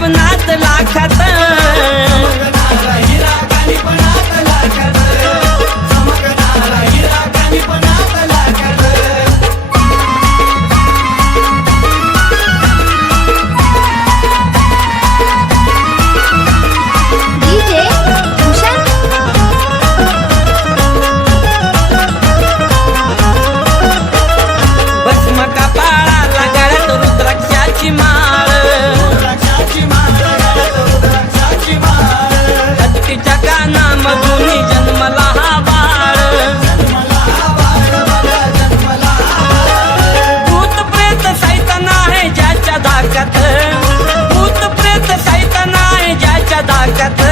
कानिपनात लाखात चमकणारा हिरा कानिपनात लाखात चमकणारा हिरा कानिपनात लाखात डीजे भूषण भस्म कपाळाला गळ्यात रुद्राक्षाची माळ रुद्राक्षाची माळ गळ्यात रुद्राक्षाची माळ हत्तीच्या कानामधून जन्मला हा बाळ जन्मला बाळ बघा जन्मला भूत प्रेत सैतान आहे ज्याच्या धाकात भूत प्रेत सैतान आहे ज्याच्या धाकात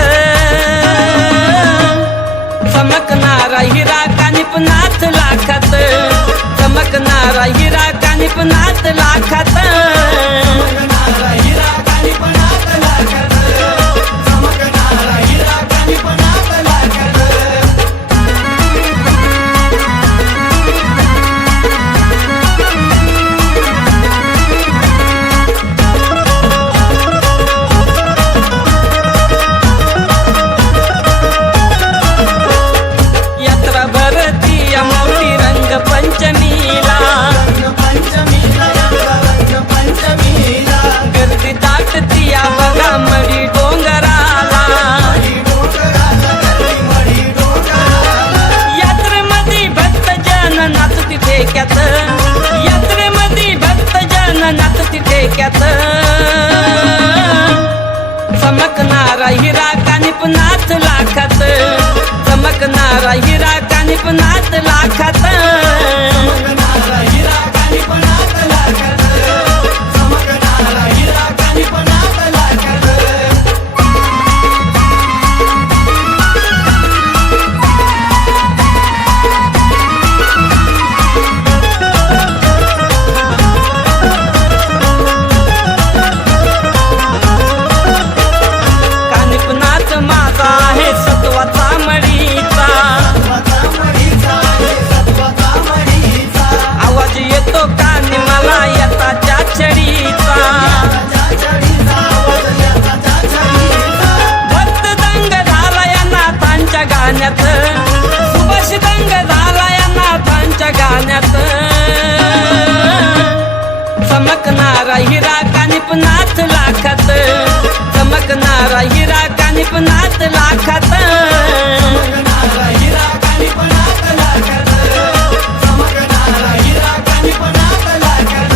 चमकणारा हिरा कानिपनात लाखात चमकणारा हिरा कानिपनात लाखात चमकणारा हिरा कानिपनात लाखात चमकणारा हिरा कानिपनात लाखात यात्रा भरती या मोठी रंग पंचमीला रंगपंचमीला रंगपंचमीला गर्दी दाटती या बघा मडी डोंगराला मढी डोंगराला गर्दी मढी डोंगराला यात्रेमध्ये भक्त जन नाचती ठेक्यात यात्रेमध्ये भक्त जन नाचती ठेक्यात चमकणारा हिरा कानिपनात लाखात चमकणारा हिरा कानिपनात लाखात चमकणारा हिरा कानिपनात लाखात चमकणारा हिरा कानिपनात लाखात कानिपनात माझा आहे सत्वाचा मडीचा सत्वता मढीचा आवाज येतो कानी मला येताच्या छडीचा भक्त दंग झाला या नाथांच्या गाण्यात सुभाष दंग झाला या नाथांच्या गाण्यात चमकणारा हिरा कानिपनाथ लाखात चमकणारा हिरा कानिपनाथ लाखात चमकणारा हिरा कानिपनात लाखात चमकणारा हिरा कानिपनात लाखात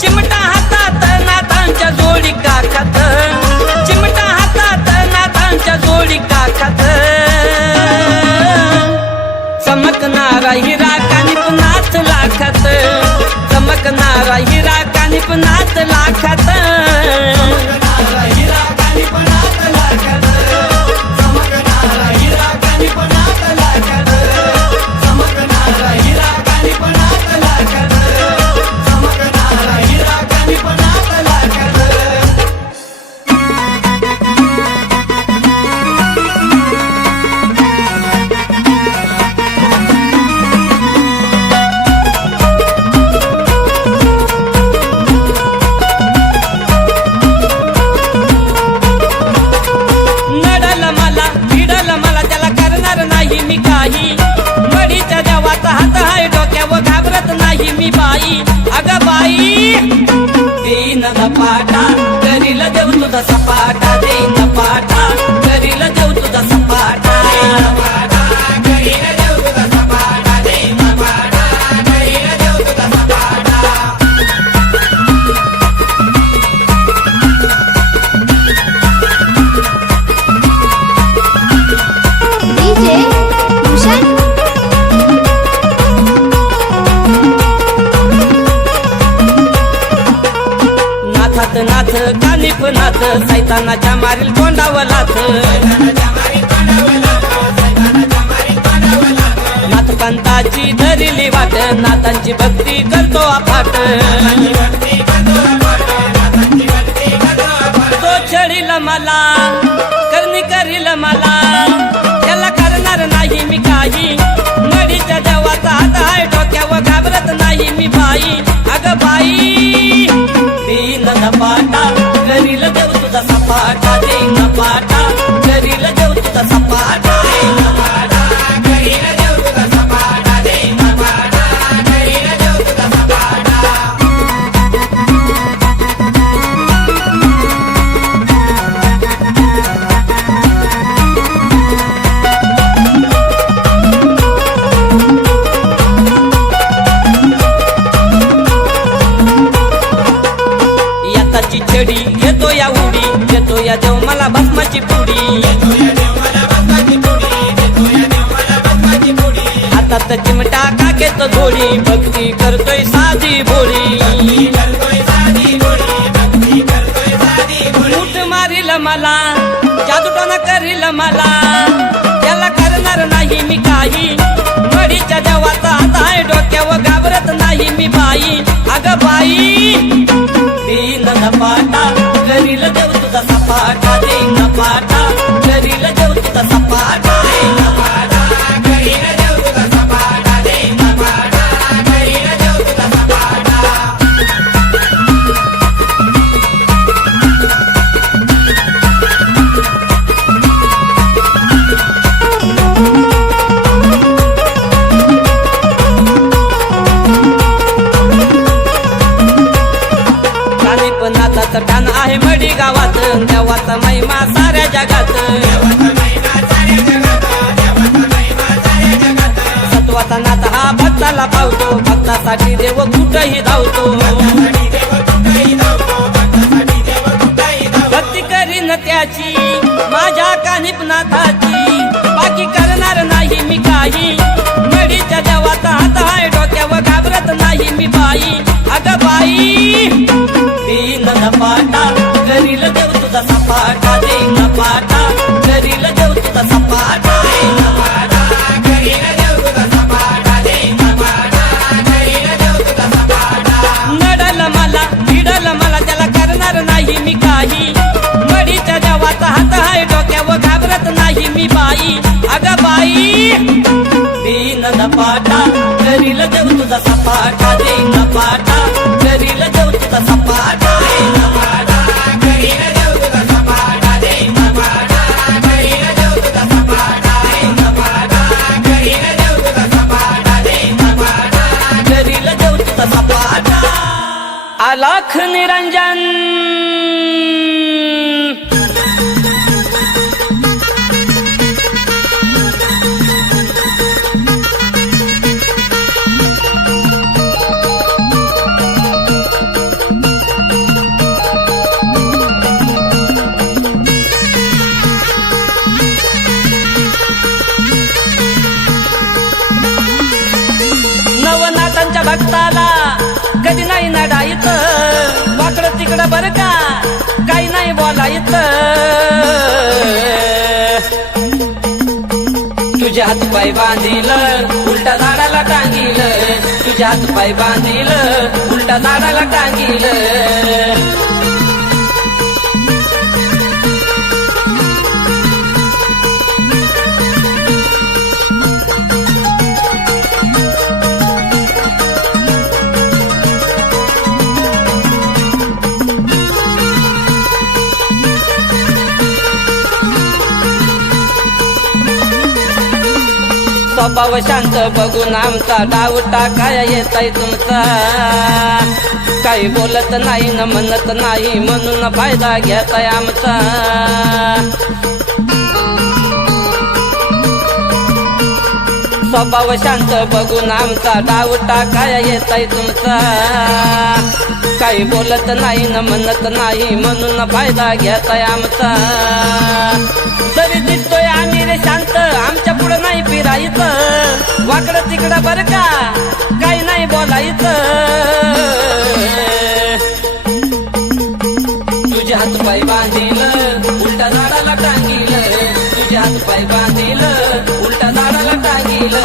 चिमटा हातात नाथांच्या जोडी काखात चिमटा हातात नाथांच्या जोडी काखात चमकणारा हिरा कानिपनाथ लाखात चमकणारा हिरा कानिपनाथ लाखात चमकणारा हिरा कानिपनात लाखात चमकणारा हिरा कानिपनात लाखात चमकणारा हिरा कानिपनात लाखात चमकणारा हिरा कानिपनात लाखात नडल मला भिडल मला त्याला करणार नाही मी काही मडीच्या देवाचा हात हाय डोक्यावर घाबरत नाही मी बाई अग बाई देईन पाटा करील देव तुझा सपाटा देईन पाटा करील देव तुझा सपाटा डीजे भूषण नाथात नाथ कानिपनाथ सैतानाच्या मारील तोंडावर लाथ नाथपंताची धरिली वाट नाथांची भक्ती करतो अफाट तो छडील मला करणी करील मला त्याला करणार नाही मी काही मडीच्या देवाचा हात आहे डोक्यावर घाबरत नाही मी बाई अग बाई दीन पाटा करील देव तुझा सपाटा देईन पाटा करील देव तुझा सपाटा करील देव तुझा सपाटा देईन पाटा करील देव तुझा सपाटा याताची छडी येतो या उडी येतो या देव मला भस्माची पुडी तुझ्या देव मला बसवाची पुडी तुझ्या देव मला बसवाची पुडी हातात चिमटा काकेत घोडी भक्ती करतोय साधी भोळी भक्ती करतोय साधी गोडी भक्ती करतोय साधी गोडी मूठ मारील मला जादूटोना करील मला त्याला करणार नाही मी काही मडीच्या देवाचा हात आहे डोक्यावर घाबरत नाही मी बाई अगं बाई देईन पाटा करील देव तुझा सपाटा देईन पाटा करील देव तुझा सपाटा करील देव तुझा सपाटा देईन पाटा करील देव तुझा सपाटा कानिपनाथाचं ठाण आहे मडी गावात देवाचा महिमा साऱ्या जगात देवाचा महिमा साऱ्या जगात देवाचा महिमा साऱ्या जगात सत्वाचा नाथ हा भक्ताला पावतो भक्तासाठी देव कुठंही धावतो भक्तासाठी देव कुठेही धावतो भक्तासाठी देव कुठेही धावतो भक्ती करीन त्याची माझ्या कानिपनाथाची बाकी करणार नाही मी काही मडीच्या देवाचा हात आहे डोक्यावर घाबरत नाही मी बाई अगं बाई देईन पाटा करील देव तुझा सपाटा देईन पाटा करील देव तुझा सपाटा करील देव तुझा सपाटा देईन पाटा करील देव तुझा सपाटा नडल मला भिडल मला त्याला करणार नाही मी काही मडीच्या देवाचा हात आहे डोक्यावर घाबरत नाही मी बाई अगं बाई देईन पाटा करील देव तुझा सपाटा देईन पाटा करील देव तुझा सपाटा करील देव तुझा सपाटा देईन पाटा करील देव तुझा सपाटा देईन पाटा करील देव तुझा सपाटा देईन पाटा करील देव तुझा सपाटा आलाख निरंजन नवनाथांच्या भक्ताला कधी नाही नडायचं वाकडं तिकडं बरं का काही नाही बोलायचं तुझ्या हातपाय बांधील उलटा झाडाला टांगील तुझ्या हातपाय बांधील उलटा झाडाला टांगील स्वभाव शांत बघून आमचा डाव टाकाय येताय तुमचा काही बोलत नाही न म्हणत नाही म्हणून फायदा घेताय आमचा स्वभाव शांत बघून आमचा डाव टाकाय येताय तुमचा काही बोलत नाही न म्हणत नाही म्हणून फायदा घेताय आमचा तरी दिसतोय आम्ही रे शांत आमच्या पुढं नाही फिरायचं वाकडं तिकडं बरं का काही नाही बोलायचं तुझ्या हातपाय बांधील उलटा झाडाला टांगील तुझ्या हातपाय बांधील उलटा झाडाला टांगील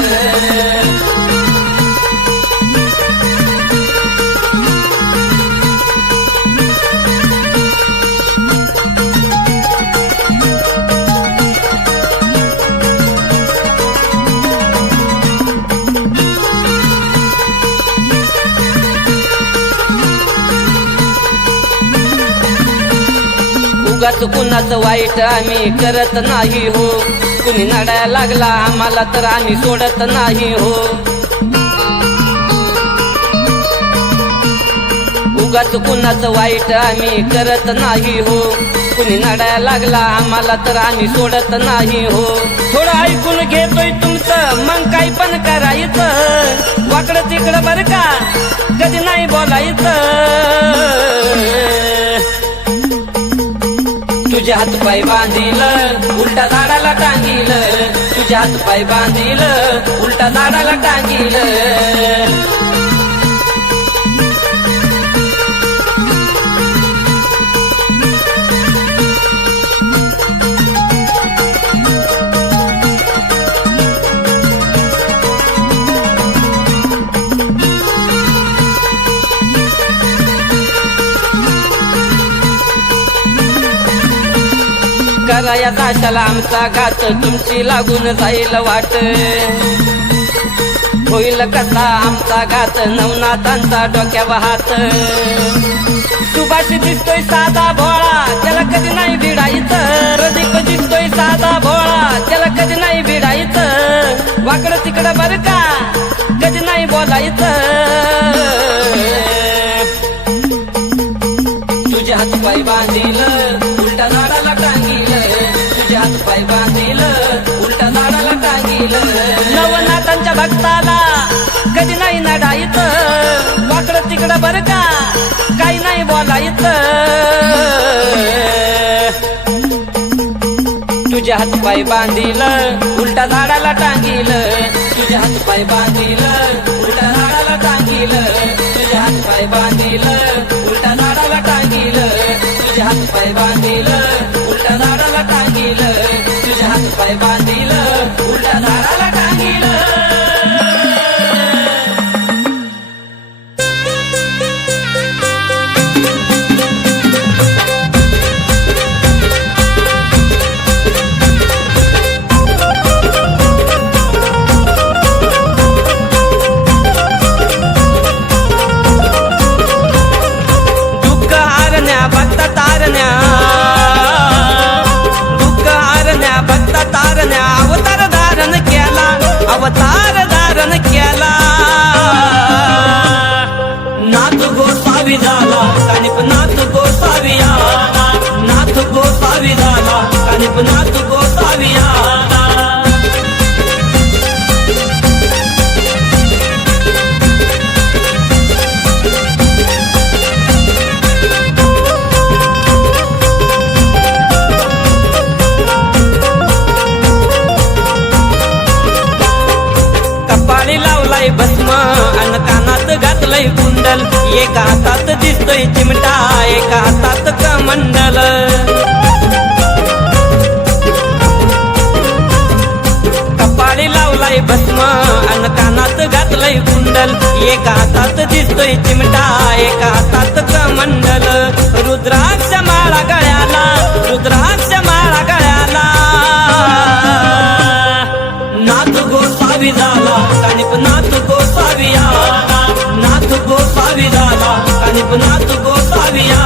उगाच कुणाचं वाईट आम्ही करत नाही हो, कुणी नडायला लागला आम्हाला तर आम्ही सोडत नाही हो. उगाच कुणाचं वाईट आम्ही करत नाही हो, कुणी नडायला लागला आम्हाला तर आम्ही सोडत नाही हो. थोडं ऐकून घेतोय तुमचं मग काही पण करायचं, वाकडं तिकडं बरं का कधी नाही बोलायचं. तुझ्या हातपाय बांधील उलटा झाडाला टांगील, तुझ्या हातपाय बांधील उलटा झाडाला टांगील. कराया दाशाला आमचा घात तुमची लागून जाईल वाट, होईल कसा आमचा घात नवनाथांचा डोक्यावर हात. सुभाष दिसतोय साधा भोळा त्याला कधी नाही भिडायचं, प्रदीप दिसतोय साधा भोळा त्याला कधी नाही भिडायचं. वाकडं तिकडं बरं का कधी नाही बोलायचं. तुझ्या हातपाय बांधील उलटा झाडाला टांगील, तुझ्या हातपाय बांधील उलटा झाडाला टांगील. नवनाथांच्या भक्ताला कधी नाही नडायचं, वाकडं तिकडं बरं का काही नाही बोलायचं. तुझ्या हातपाय बांधील उलटा झाडाला टांगील, तुझ्या हातपाय बांधील उलटा झाडाला टांगील, तुझ्या हातपाय बांधील उलटा झाडाला टांगील, तुझ्या हातपाय बांधील उलटा झाडाला टांगील, तुझ्या हातपाय बांधील उलटा झाडाला टांगील. अवतार धारण केला नाथ गोसावी झाला, कानिप नाथ गोसावी आला, नाथ गोसावी झाला, कानिप नाथ गोसावी आला. भस्म अन कानात घातलंय कुंडल, एका हातात दिसतोय चिमटा एका हातात कमंडल. कपाळी लावलाय भस्म अन कानात घातलंय कुंडल, एका हातात दिसतोय चिमटा एका हातात कमंडल. रुद्राक्ष माळा गळ्याला, रुद्राक्ष माळा गळ्याला, नाथ गोसावी झाला, कानिप नाथ गोसावी आला, नाथ गोसावी झाला, कानिप नाथ गोसावी आला.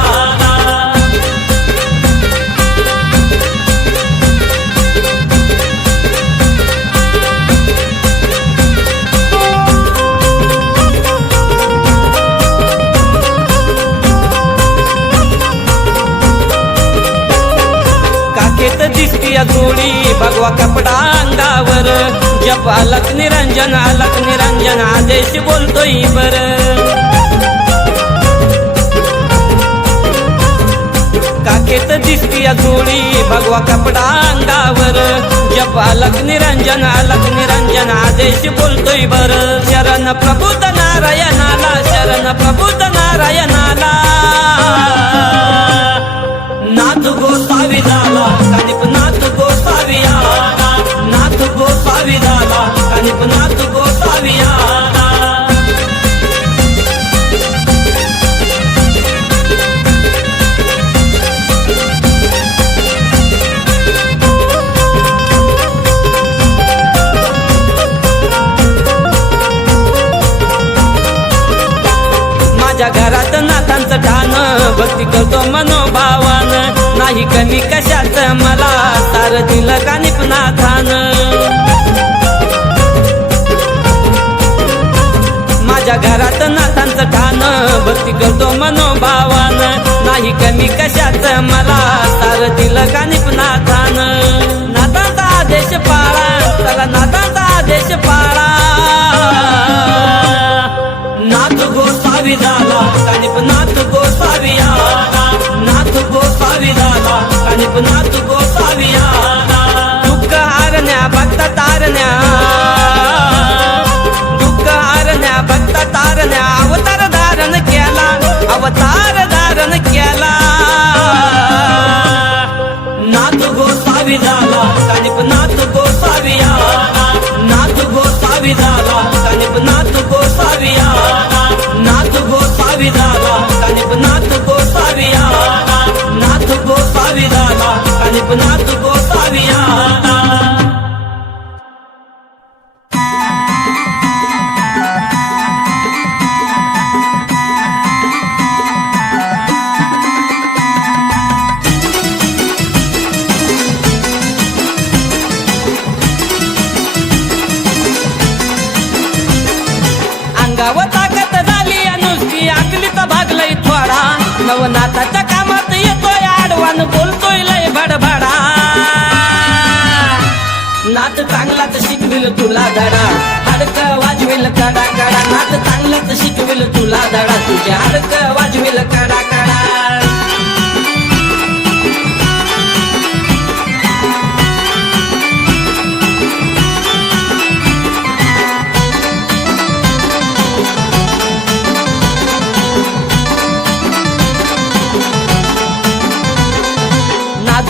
काकेत दिसतीया जोडी भगवा कपडा अंगावर, जप अलक निरंजन अलक निरंजन आदेश बोलतोय बर. काकेत दिसतीया जोडी भगवा कपडा अंगावर, जप अलक निरंजन आदेश बोलतोय बर. शरण प्रभुत नारायणाला, शरण प्रभुत नारायणाला, नाथ गोसावी झाला, कानिप नाथ गोसावी आला, नाथ गोसावी झाला, कानिप नाथ गोसावी आला. माझ्या घरात नाथांचं ठाण भक्ती करतो मनोभावान, नाही कमी कशाच मला सार दिलं का निपनाथान माझ्या घरात नाथांचं ठाण भक्ती करतो मनोभावान नाही कमी कशाच मला सार दिलं का निपनाथान नाथांचा आदेश पाळा चला नाथांचा आदेश पाळा नाथ गोसावी झाला कानिपनाथ गोसावी आला नाथ गोसावी झाला कानिपनाथ गोसावी आला दुःख हारण्या भक्त तारण्या दुःख हारण्या भक्त तारण्या अवतार धारण केला अवतार धारण केला नाथ गोसावी झाला कानिपनाथ गोसावी आला नाथ गोसावी झाला कानिपनाथ गोसावी आला नाथ गोसावी झाला कानिपनाथ गोसावी आला नाथ गोसावी झाला कानिपनाथ गोसावी आला अंगावर ताकद झाली नुसती आकलीत भागलय थोडा नवनाथाच्या कामात येतोय आडवान बोलतोय लय भडभडा नाथ चांगलाच शिकविल तुला धडा हाडक वाजवेल कडा कडा नाथ चांगलाच शिकविल तुला धडा तुझे हाडक वाजवेल कडा कडा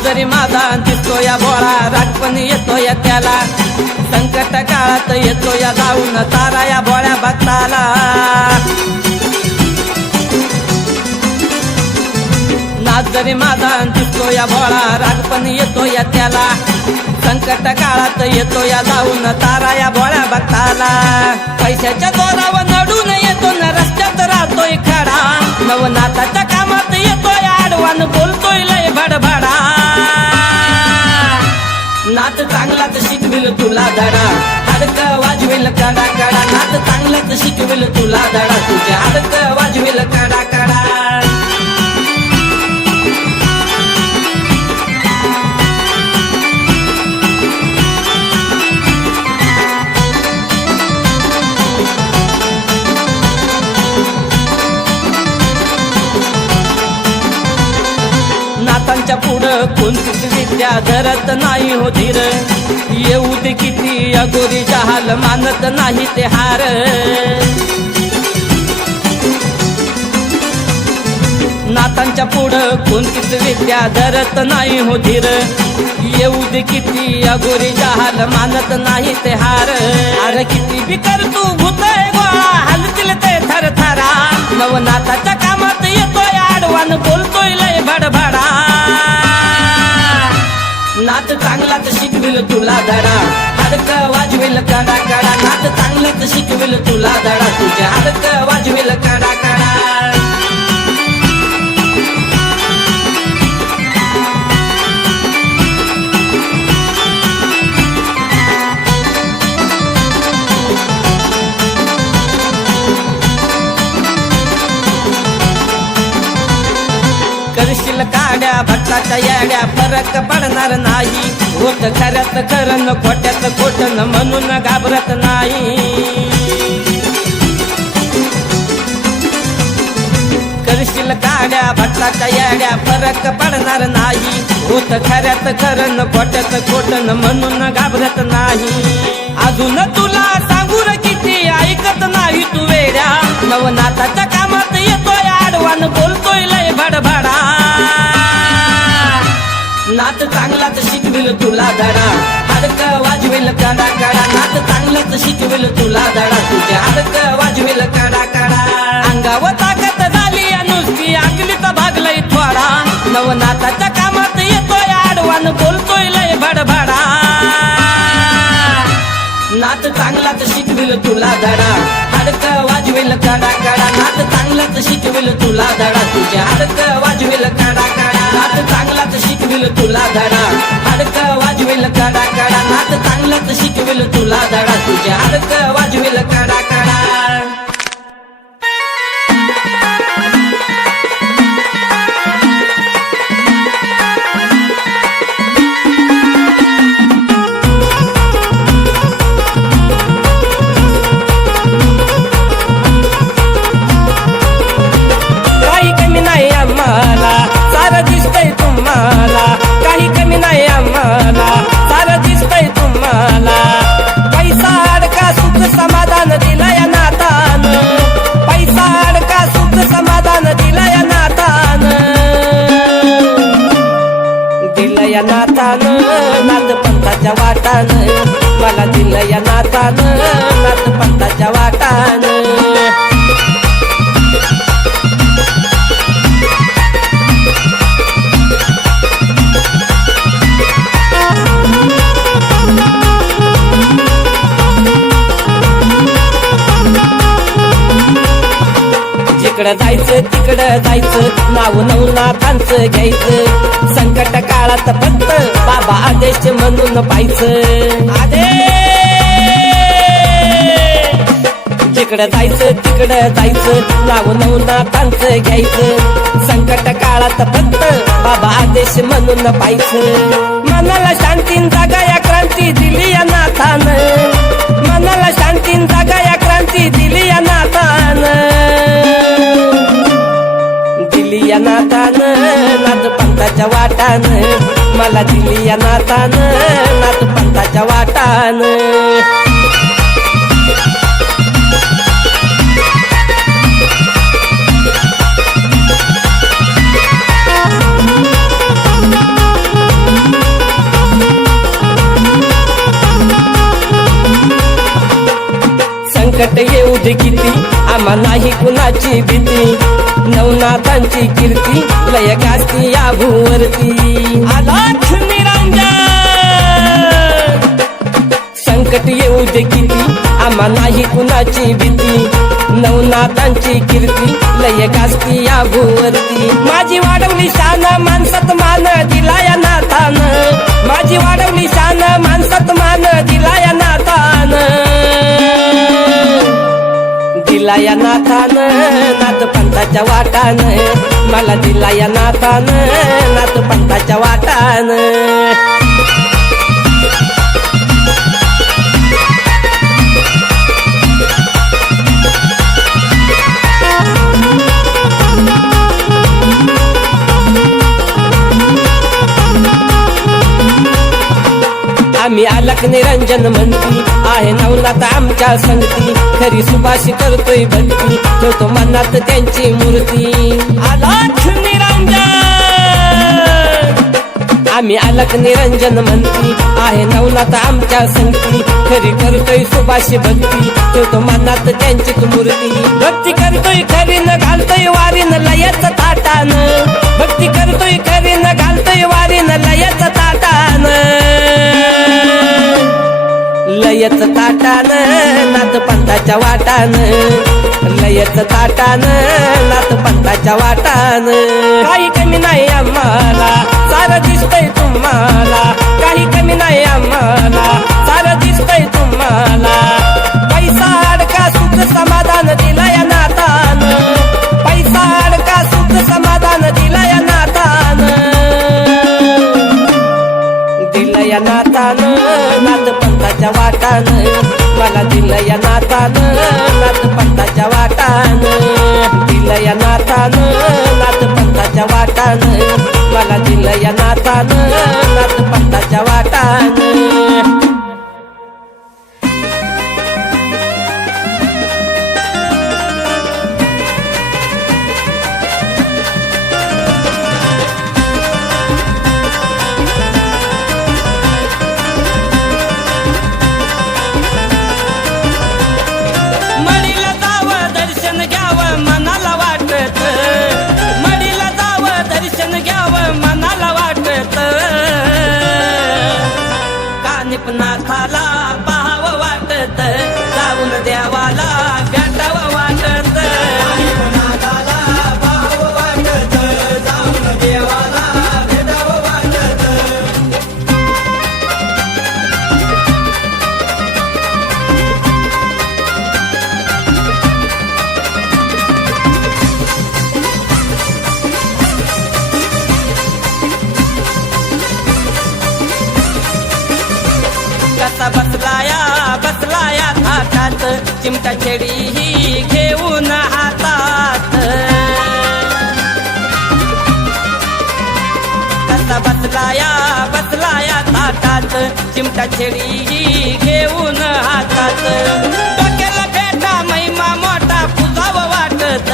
जरी माझा दिसतो या बोळा रागपण येतो या त्याला संकट काळात येतो या जाऊन तारा या बोळ्या भक्ताला नाच जरी माझा दिसतो या बोळा रागपण येतो या त्याला संकट काळात येतो या जाऊन तारा या बोळ्या भक्ताला पैशाच्या जोरावर नडून येतो न रस्त्यात राहतोय खडा नवनाथाच्या कामात येतोय आडवान बोलतोय लय भडभडा नाथ चांगलाच शिकविल तुला धडा हाडक वाजवेल कडा कडा नाथ चांगलाच शिकविल तुला धडा तुझे हाडक वाजवेल कडा कडा नाथांच्या पुढं कोणतीच विद्या धरत नाही हो धीर येऊ दे किती अगोरी जहाल मानत नाही ते हार नाथांच्या पुढं कोणतीच विद्या धरत नाही हो धीर येऊ दे किती अगोरी जहाल मानत नाही ते हार अरे किती बिकर तू भूतय गोळा हलतील ते थरथरा नवनाथाच्या कामात येतोय आडवान बोलतोय लय भडभडा नाथ चांगलाच शिकविल तुला धडा हाडक वाजवेल कडा कडा नाथ चांगलाच शिकविल तुला धडा तुझे हाडक वाजवेल कडा कडा करशील काड्या भक्ताच्या याड्या फरक पडणार नाही होत खऱ्यात खरं न खोट्यात खोटं न म्हणून घाबरत नाही करशील काड्या भक्ताच्या याड्या फरक पडणार नाही होत खऱ्यात खरं न खोट्यात खोटं न म्हणून घाबरत नाही अजून तुला सांगू र किती ऐकत नाही तू वेड्या नवनाथाच्या कामात येतोय आडवान बोलतोय लय भडभडा नाथ चांगलाच शिकविल तुला धडा हाडक वाजवेल कडा कडा नाथ चांगलाच शिकविल तुला धडा तुझे हाडक वाजवेल कडा कडा अंगावर ताकद झाली नुसती आकलीत भागलय थोडा नवनाथाच्या कामात येतोय आडवान बोलतोय लय भडभडा नाथ चांगलाच शिकविल तुला धडा हाडक वाजवेल कडा कडा नाथ चांगलाच शिकविल तुला धडा तुझे हाडक वाजवेल कडा कडा नाथ चांगला चांगलाच शिकविल तुला धडा हाडकं वाजविल कडा कडा नाद चांगलाच शिकविल तुला धडा तुझ्या हाडकं वाजविल कडा कडा काही कमी नाही आम्हाला सारं दिसतंय तुम्हाला काही कमी नाही आम्हाला सारं दिसतंय तुम्हाला पैसा अडका सुख समाधान दिला या नातान पैसा अडका सुख समाधान दिला या नातान दिलं या नातान नाथ पंथाच्या वाटान मला दिलं या नातान नाथ पंथाच्या वाटान जिकडं जायचं तिकडं जायचं नाव नवनाथांचं घ्यायचं संकट काळात फक्त बाबा आदेश म्हणून पाहायचं आदेश जिकडं जायचं तिकडं जायचं नाव नवनाथांचं घ्यायचं संकट काळात फक्त बाबा आदेश म्हणून पाहायचं मनाला शांतीन जागा या क्रांती दिली या नाथान मनाला शांतीन जागा या क्रांती दिली या नाथान दिली या नाथान नाथ पंथाच्या वाटान मला दिली या नाथान नाथ पंथाच्या वाटान संकट येऊ दे किती आम्हा नाही कुणाची भीती नवनाथांची कीर्ती लय गाजती या भूवरती आलाख निरंजन संकट येऊ दे किती आम्हा नाही कुणाची भीती नवनाथांची कीर्ती लय गाजती या भूवरती माझी वाढवली शान माणसात मान दिला या नाथान माझी वाढवली शान माणसात मान दिला या नाथान दिला या नाथान नाथ पंथाच्या वाटान मला दिला या नाथान नाथ पंथाच्या वाटान आम्ही अलक निरंजन म्हणती आहे नवनाथ आमच्या संगती खरी सुभाष करतोय भक्ती ठेवतो मनात त्यांची मूर्ती अलक निरंजन आम्ही अलक निरंजन म्हणती आहे नवनाथ आमच्या संगती खरी करतोय सुभाष भक्ती ठेवतो मनात त्यांचीच मूर्ती भक्ती करतोय खरी न घालतोय वारीन लयच ताटान भक्ती करतोय खरी न घालतोय वारीन लयच ताटान लयच ताटान नाथ पंथाच्या वाटान लयच ताटान नाथ पंथाच्या वाटान काही कमी नाही आम्हाला सारं दिसतंय तुम्हाला काही कमी नाही आम्हाला सारं दिसतंय तुम्हाला पैसा अडका सुख समाधान दिला या नाथान पैसा अडका सुख समाधान दिला या नाथान दिलं या नाथान नाथ पंथाच्या वाटान मला दिलं या नाथान नाथ पंथाच्या वाटान दिलं या नाथान नाथ पंथाच्या वाटान मला दिलं या नाथान नाथ पंथाच्या वाटान मडीला जावं दर्शन घ्यावं मनाला वाटत मडीला जावं दर्शन घ्यावं मनाला वाटत ताटात चिमटा छेडी ही घेऊन हातात कसा बसलाया ताटात चिमटा छेडी ही घेऊन हातात डोक्याला बेटा महिमा मोठा पुजावं वाटत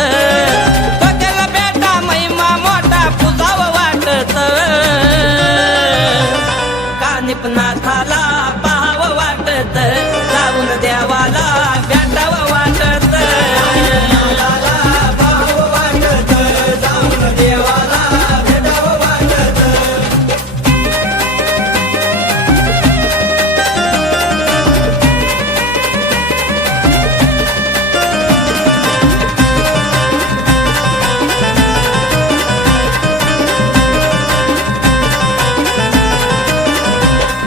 डोक्याला बेटा महिमा मोठा पुजावं वाटत कानिपनाथाला पाहावं वाटत जाऊन देवाला भेटावं वाटत पाहावं वाटत जाऊन देवाला भेटावं वाटत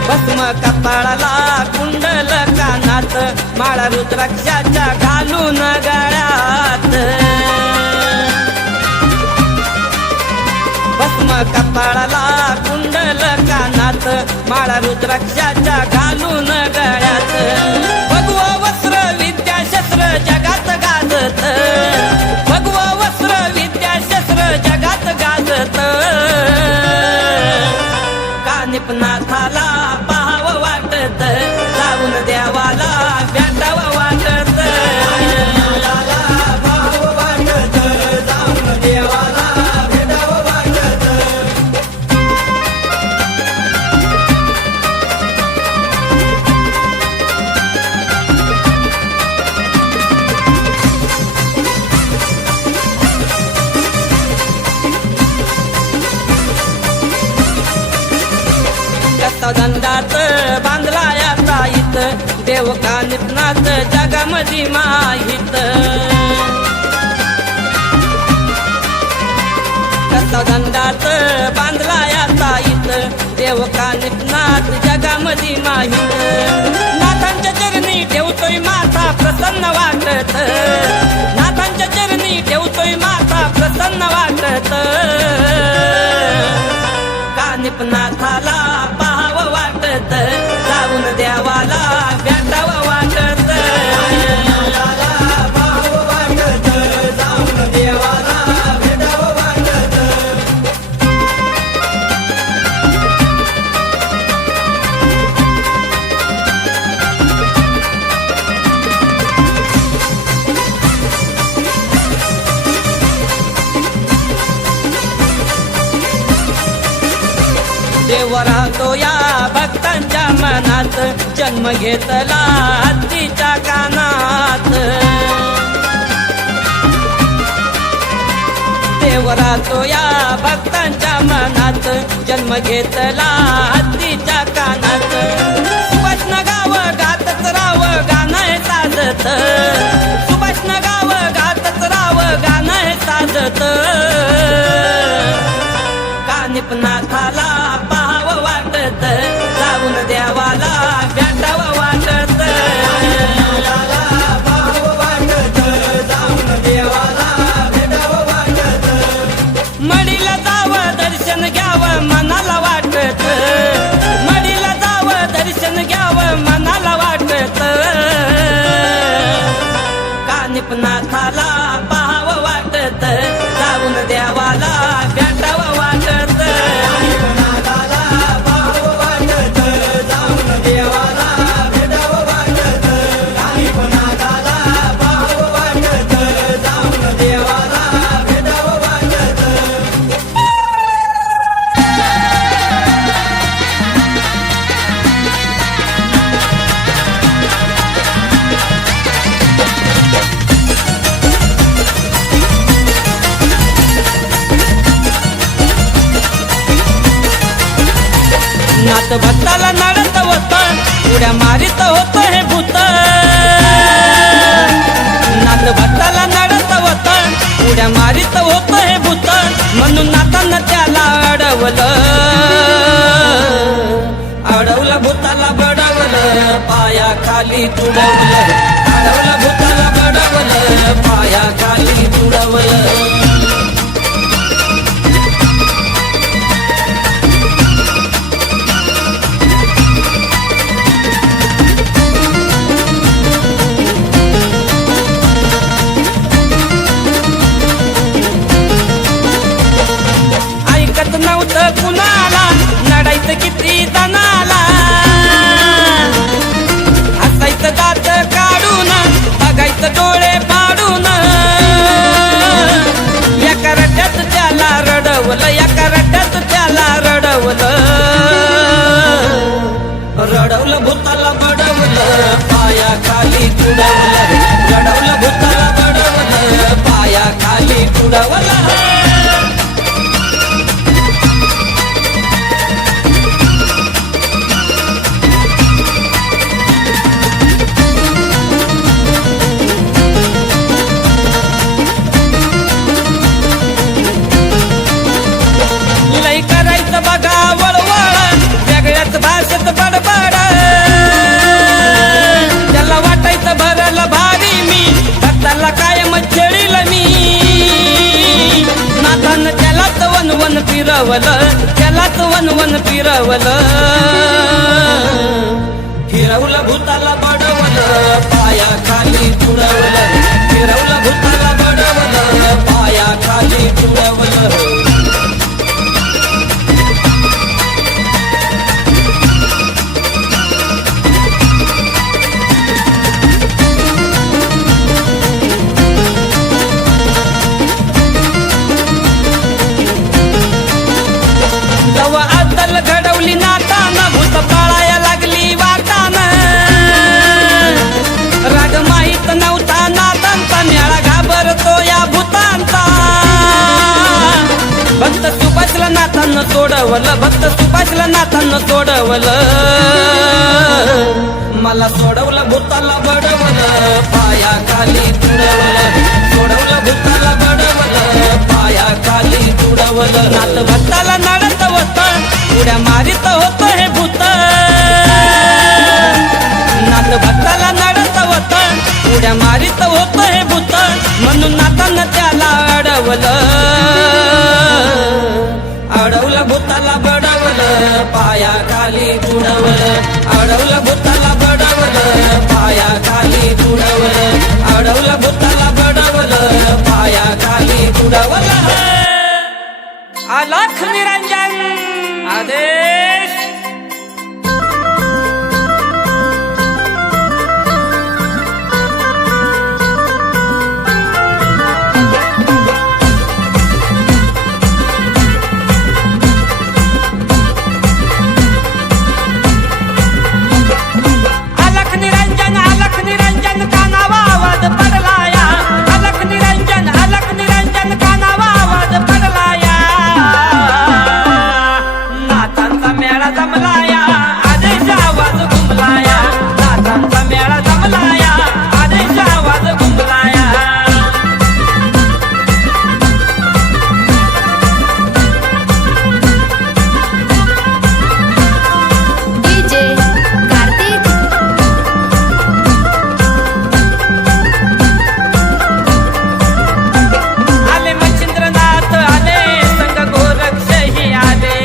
भस्म कपाळाला कुंडल कानात माळा रुद्राक्षाच्या घालून गळ्यात भस्म कपाळाला कुंडल कानात माळा रुद्राक्षाच्या घालून गळ्यात भगवा वस्त्र विद्या शस्त्र जगात गाजत भगवा वस्त्र विद्या शस्त्र जगात गाजत कानिपनाथाला पाहावं वाटत जाऊन देवाला भेटावं वाटत पाहावं वाटत जाऊन देवाला भेटावं वाटत कसा दंडात बांधलाया ताईत देव कानिपनाथ जगामधी माहित कसा दंडात बांधलाया ताईत देव कानिपनाथ जगामधी माहित नाथांच्या चरणी ठेवतोय माथा प्रसन्न वाटत नाथांच्या चरणी ठेवतोय माथा प्रसन्न वाटत कानिपनाथाला पाहावं वाटत जाऊन देवाला भेटावं वाटत पाहावं वाटत जाऊन देवाला भेटावं वाटत देव राहतो या भक्तांच्या मनात जन्म घेतला हत्तीच्या कानात देव राहतो या भक्तांच्या मनात जन्म घेतला हत्तीच्या कानात सुभाष गाव गातच राव गाणं हे साजत सुभाष गाव गातच राव गाणं हे साजत कानिपनाथाला पाहावं वाटत जाऊन देवाला भेटावं वाटत पाहावं वाटत जाऊन देवाला भेटावं वाटत मडीला जावं दर्शन घ्यावं मनाला वाटत मडीला जावं दर्शन घ्यावं मनाला वाटत कानिपनाथाला पाहावं वाटत जाऊन देवाला भेटावं वाटत पाहावं वाटत जाऊन देवाला भेटावं वाटत कानिपनाथाला पाहावं वाटत जाऊन देवाला भेटावं वाटत नाथ भक्ताला नडत होत उड्या मारित होत हे भूत नाथ भक्ताला नडत होत उड्या मारित होत हे भूत म्हणून नाथानं त्याला अडवलं भूताला बडवलं पायाखाली तुडवलं अडवलं भूताला बडवलं पायाखाली तुडवलं बडवलं रडवलं भूताला बडवलं पायाखाली तुडवलं रडवलं भूताला बडवलं पायाखाली तुडवलं लई करायचं बघा वळवळ वेगळ्याच भाषेत बडबड त्याला वाटायचं भरलं भारी मी भक्ताला कायम छेडील मी नाथानं त्यालाच वनवन फिरवलं त्यालाच वनवन फिरवलं फिरवलं भूताला बडवलं पायाखाली तुडवलं फिरवलं भूताला बडवलं पायाखाली तुडवलं जवा अद्दल घडवली नातानं भूत पाळाया लागली वाटानं राग माहीत नव्हता नातांचा मेळा घाबरतो या भूतांचा भक्त सुभाषला नाथानं सोडवलं भक्त सुभाषला नाथानं सोडवलं मला सोडवलं भूताला बडवलं पायाखाली तुडवलं सोडवलं भूताला बडवलं पायाखाली तुडवलं नाथ भक्ताला नडत होत उड्या मारित होत हे भूत नाथ भक्ताला नडत होत उड्या मारित होत हे भूत म्हणून नाथानं त्याला अडवलं भूताला बडवलं पायाखाली तुडवलं अडवलं भूताला बडवलं पायाखाली तुडवलं अडवलं भूताला बडवलं पायाखाली तुडवलं अलख निरंजन आदेश अलख निरंजन कानावा आवाज पडलाया अलख निरंजन कानावा आवाज पडलाया नाथांचा मेळा जमलाया आदेश आवाज घुमलाया नाथांचा मेळा जमलाया आदेश आवाज घुमलाया डीजे कार्तिक आले मच्छिंद्रनाथ आले संग गोरक्षही आले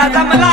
मेळा जमला